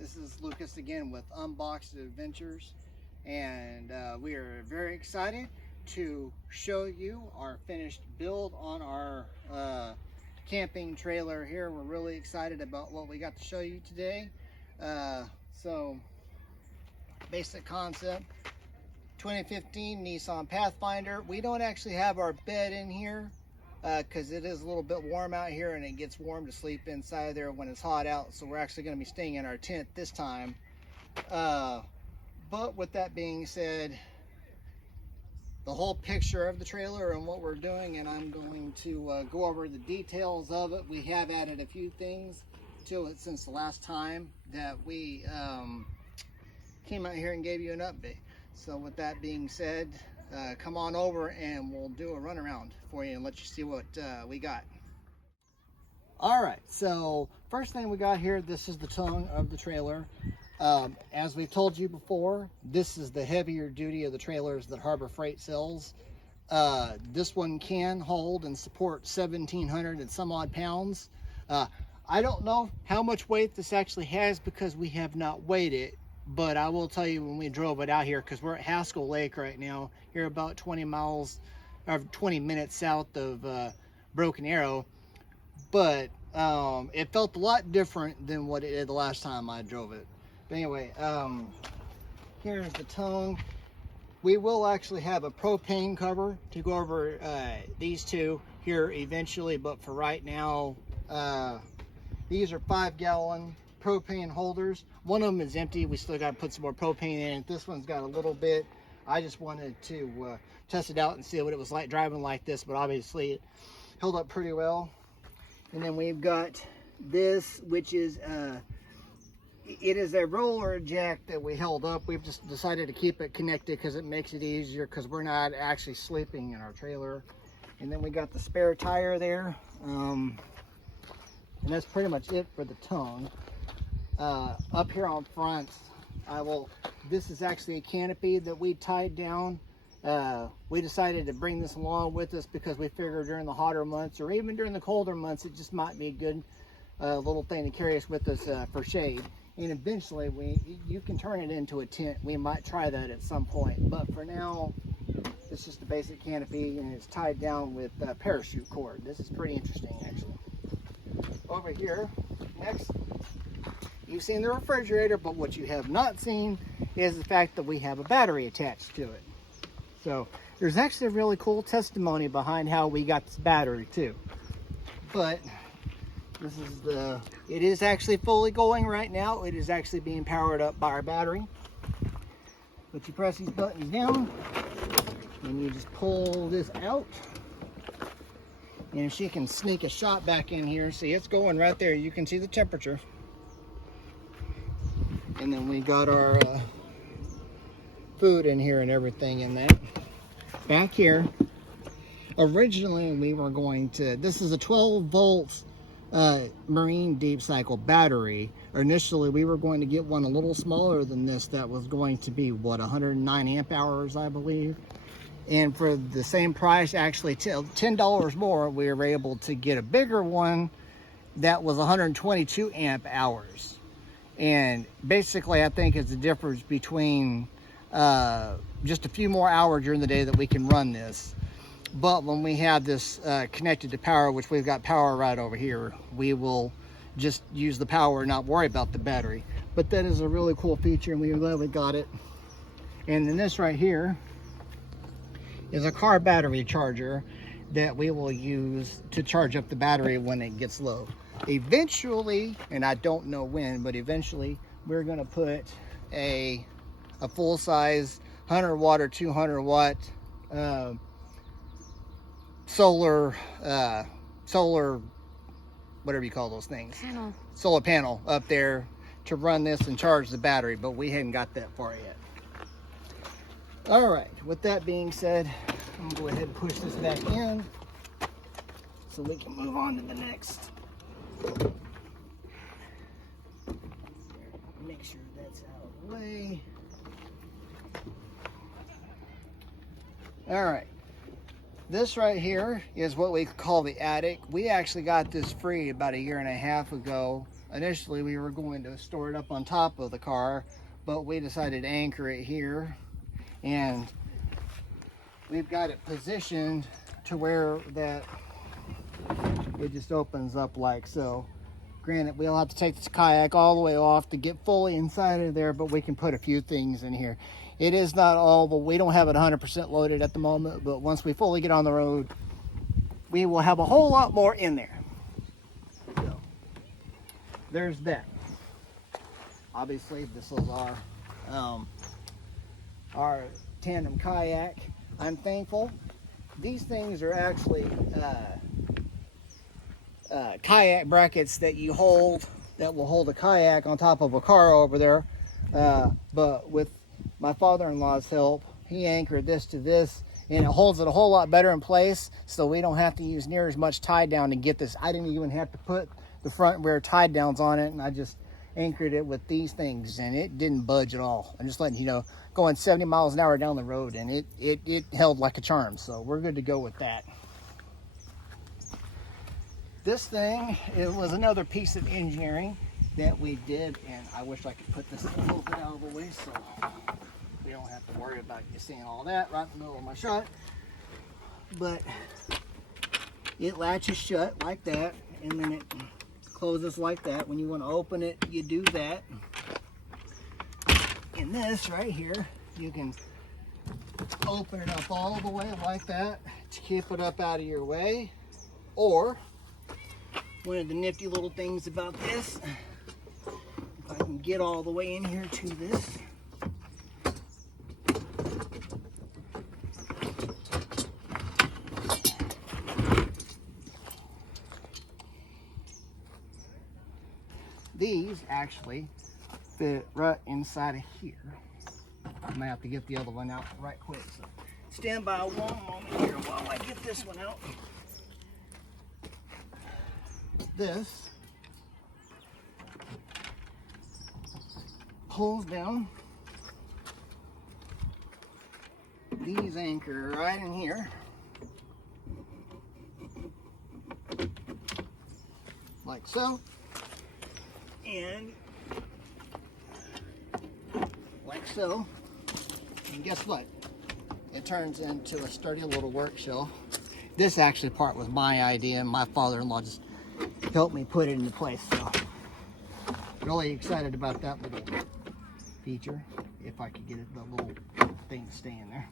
This is Lucas again with Unboxed Adventures, and we are very excited to show you our finished build on our camping trailer here. We're really excited about what we got to show you today. So, basic concept, 2015 Nissan Pathfinder. We don't actually have our bed in here because it is a little bit warm out here, and it gets warm to sleep inside there when it's hot out. So we're actually going to be staying in our tent this time. But with that being said, the whole picture of the trailer and what we're doing, and I'm going to go over the details of it. We have added a few things to it since the last time that we came out here and gave you an update. So with that being said, come on over and we'll do a runaround for you and let you see what we got. All right, so first thing we got here, this is the tongue of the trailer. As we've told you before, this is the heavier duty of the trailers that Harbor Freight sells. This one can hold and support 1,700 and some odd pounds. I don't know how much weight this actually has because we have not weighed it, but I will tell you when we drove it out here, because we're at Haskell Lake right now, here about 20 minutes south of Broken Arrow, but it felt a lot different than what it did the last time I drove it. But anyway, here's the tongue. We will actually have a propane cover to go over these two here eventually, but for right now, these are 5-gallon propane holders. One of them is empty. We still got to put some more propane in it. This one's got a little bit. I just wanted to test it out and see what it was like driving like this, but obviously it held up pretty well. And then we've got this, which is it is a roller jack that we held up. We've just decided to keep it connected because it makes it easier, because we're not actually sleeping in our trailer. And then we got the spare tire there, and that's pretty much it for the tongue. Up here on front, this is actually a canopy that we tied down. We decided to bring this along with us because we figured during the hotter months or even during the colder months, it just might be a good little thing to carry us with us for shade. And eventually you can turn it into a tent. We might try that at some point, but for now it's just a basic canopy, and it's tied down with parachute cord. This is pretty interesting, actually. Over here next, you've seen the refrigerator, but what you have not seen is the fact that we have a battery attached to it. So there's actually a really cool testimony behind how we got this battery too. But this is it is actually fully going right now. It is actually being powered up by our battery. But you press these buttons down and you just pull this out. And she can sneak a shot back in here. See, it's going right there. You can see the temperature. And then we got our food in here and everything in that. Back here, originally we were going to, this is a 12 volts Marine Deep Cycle battery. Initially we were going to get one a little smaller than this that was going to be, what, 109 amp hours, I believe. And for the same price, actually $10 more, we were able to get a bigger one that was 122 amp hours. And basically, I think it's the difference between just a few more hours during the day that we can run this. But when we have this connected to power, which we've got power right over here, we will just use the power and not worry about the battery. But that is a really cool feature, and we're glad we got it. And then this right here is a car battery charger that we will use to charge up the battery when it gets low. Eventually, and I don't know when, but eventually we're going to put a full-size 100 watt or 200 watt solar whatever you call those things, solar panel up there to run this and charge the battery, but we hadn't got that far yet. All right, with that being said, I'm gonna go ahead and push this back in so we can move on to the next. Make sure that's out of the way. All right, this right here is what we call the attic. We actually got this free about 1.5 years ago initially we were going to store it up on top of the car, but we decided to anchor it here, and we've got it positioned to where that it just opens up like so. Granted, we'll have to take this kayak all the way off to get fully inside of there, but we can put a few things in here. It is not all, but we don't have it 100% loaded at the moment, but once we fully get on the road, we will have a whole lot more in there. So, there's that. Obviously, this is our tandem kayak. I'm thankful. These things are actually kayak brackets that you hold, that will hold a kayak on top of a car over there. But with my father-in-law's help, he anchored this to this, and it holds it a whole lot better in place, so we don't have to use near as much tie down to get this. I didn't even have to put the front and rear tie downs on it, and I just anchored it with these things, and it didn't budge at all. I'm just letting you know, going 70 miles an hour down the road, and it held like a charm, so we're good to go with that. This thing, it was another piece of engineering that we did, and I wish I could put this a little bit out of the way so we don't have to worry about you seeing all that right in the middle of my shot. But it latches shut like that, and then it closes like that. When you want to open it, you do that. And this right here, you can open it up all the way like that to keep it up out of your way. Or, one of the nifty little things about this, if I can get all the way in here to this, these actually fit right inside of here. I'm gonna have to get the other one out right quick, so stand by one moment here while I get this one out. This pulls down. These anchor right in here, like so, and like so. And guess what? It turns into a sturdy little work shelf. This actually part was my idea, and my father-in-law just helped me put it into place. So really excited about that little feature, if I could get it, the little thing to stay in there.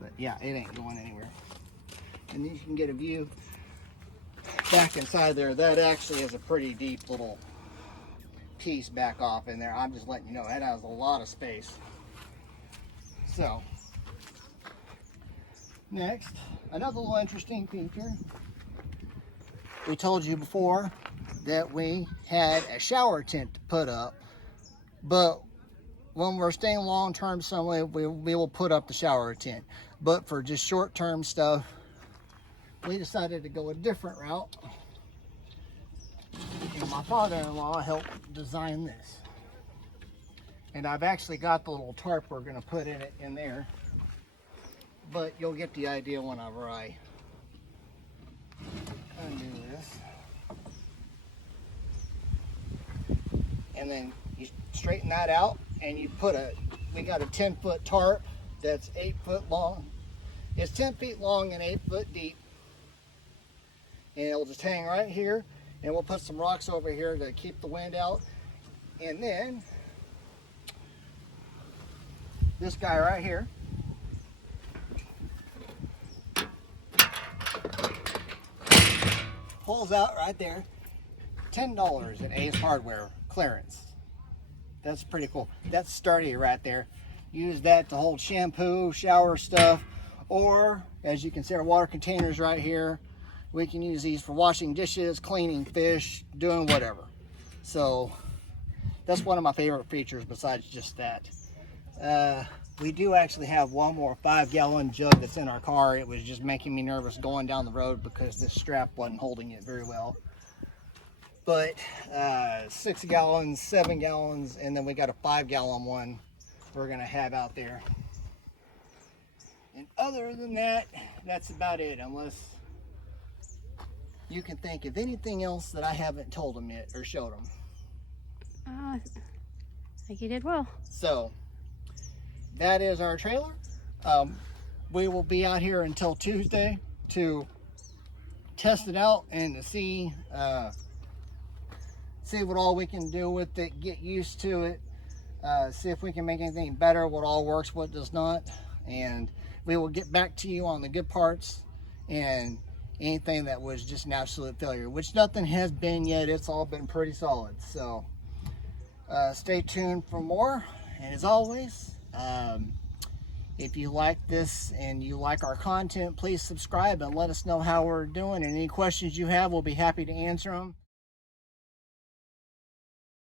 But yeah, it ain't going anywhere. And then you can get a view back inside there. That actually is a pretty deep little piece back off in there. I'm just letting you know, it has a lot of space. So next, another little interesting feature. We told you before that we had a shower tent to put up, but when we're staying long-term somewhere, we will put up the shower tent. But for just short-term stuff, we decided to go a different route. And my father-in-law helped design this. And I've actually got the little tarp we're gonna put in there. But you'll get the idea whenever I undo this. And then you straighten that out, and you put we got a 10-foot tarp that's 8 foot long. It's 10 feet long and 8 foot deep. And it'll just hang right here, and we'll put some rocks over here to keep the wind out. And then this guy right here, pulls out right there. $10 at Ace Hardware clearance. That's pretty cool. That's sturdy right there. Use that to hold shampoo, shower stuff, or as you can see, our water containers right here. We can use these for washing dishes, cleaning fish, doing whatever. So that's one of my favorite features besides just that. We do actually have one more 5-gallon jug that's in our car. It was just making me nervous going down the road because this strap wasn't holding it very well. But 6 gallons, 7 gallons, and then we got a 5-gallon one we're gonna have out there. And other than that, that's about it, unless you can think of anything else that I haven't told them yet or showed them. I think you did well. So that is our trailer. We will be out here until Tuesday to test it out and to see what all we can do with it, get used to it, see if we can make anything better, what all works, what does not, and we will get back to you on the good parts and anything that was just an absolute failure, which nothing has been yet. It's all been pretty solid. So stay tuned for more, and as always, if you like this and you like our content, please subscribe and let us know how we're doing, and any questions you have, we'll be happy to answer them.